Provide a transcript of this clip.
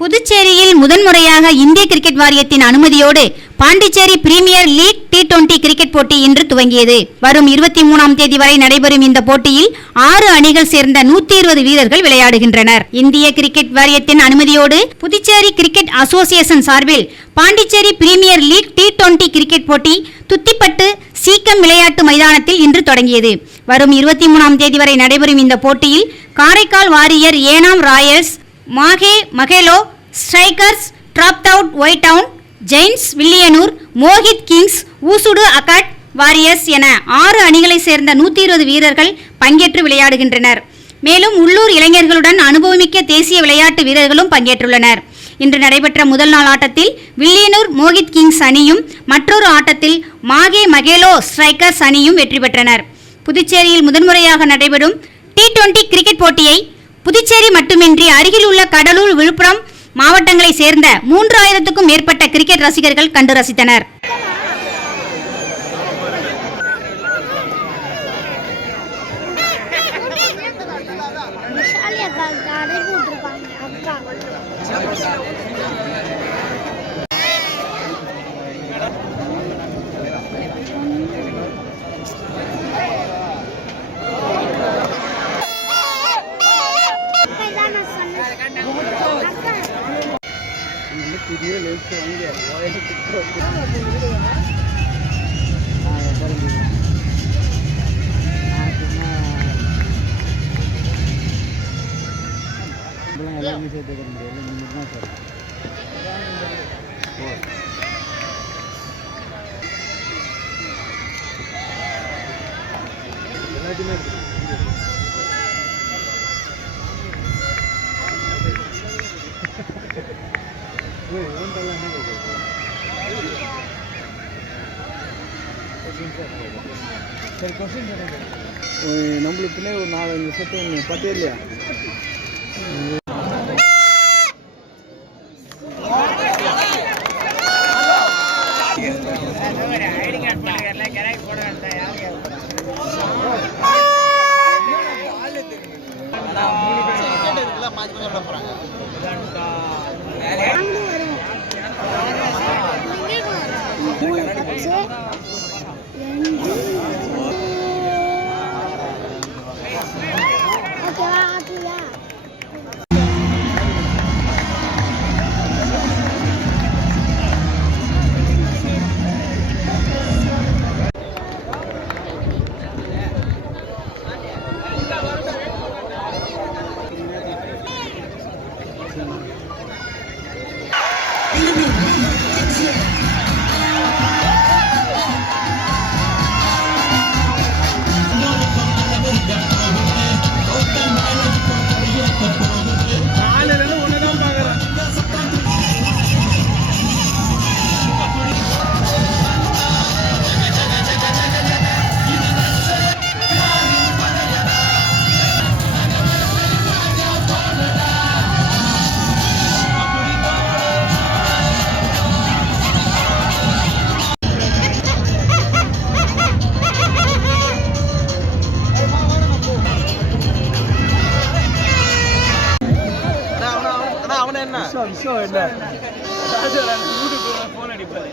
புதுச்சேரியில் முதன்முறையாக இந்திய கிரிக்கெட் வாரியத்தின் அனுமதியோடு Pondicherry premier league T20 cricket போட்டி இன்று துவங்கியது. வரும் 23ஆம் தேதி வரை நடைபெறும் இந்த போட்டியில் 6 அணிகள் சேர்ந்த 120 வீரர்கள் விளையாடுகின்றனர். இந்திய கிரிக்கெட் வாரியத்தின் அனுமதியோடு புதுச்சேரி கிரிக்கெட் அசோசியேஷன் சார்பில் Pondicherry premier league T20 cricket போட்டி துத்திப்பட்டு சீக்கம் விளையாட்டு மைதானத்தில் இன்று தொடங்கியது. வரும் 23ஆம் தேதி வரை நடைபெறும் இந்த போட்டியில் காரைக்கால் வாரியர், ஏனாம் ராயல்ஸ், மாஹே மகேலோ ஸ்ட்ரைக்கர்ஸ், டிராப்ட் அவுட் White Town, Giants Villianur, Mohit Kings, Oussudu அகாட் வாரியர்ஸ் என 6 அணிகளை சேர்ந்த 120 வீரர்கள் பங்கேற்று விளையாடுகின்றனர். மேலும் உள்ளூர் இளைஞர்களுடன் அனுபவமிக்க தேசிய விளையாட்டு வீரர்களும் பங்கேற்றுள்ளனர். இன்று நடைபெற்ற முதல் நாள் ஆட்டத்தில் வில்லியனூர் மோஹித் கிங்ஸ் அணியும், மற்றொரு ஆட்டத்தில் மாஹே மகேலோ ஸ்ட்ரைக்கர்ஸ் அணியும் வெற்றி பெற்றனர். புதுச்சேரியில் முதன்முறையாக நடைபெறும் T20 கிரிக்கெட் போட்டியை புதுச்சேரி மட்டுமின்றி அருகில் உள்ள கடலூர், விழுப்புரம் மாவட்டங்களை சேர்ந்த 3000க்கும் மேற்பட்ட கிரிக்கெட் ரசிகர்கள் கண்டு ரசித்தனர். நம்மளுக்கு பின்னாடி ஒரு 4-5 செட்டு ஒன்று பார்த்தே இல்லையா? விஷயம் என்ன போன் அடிப்பாரு.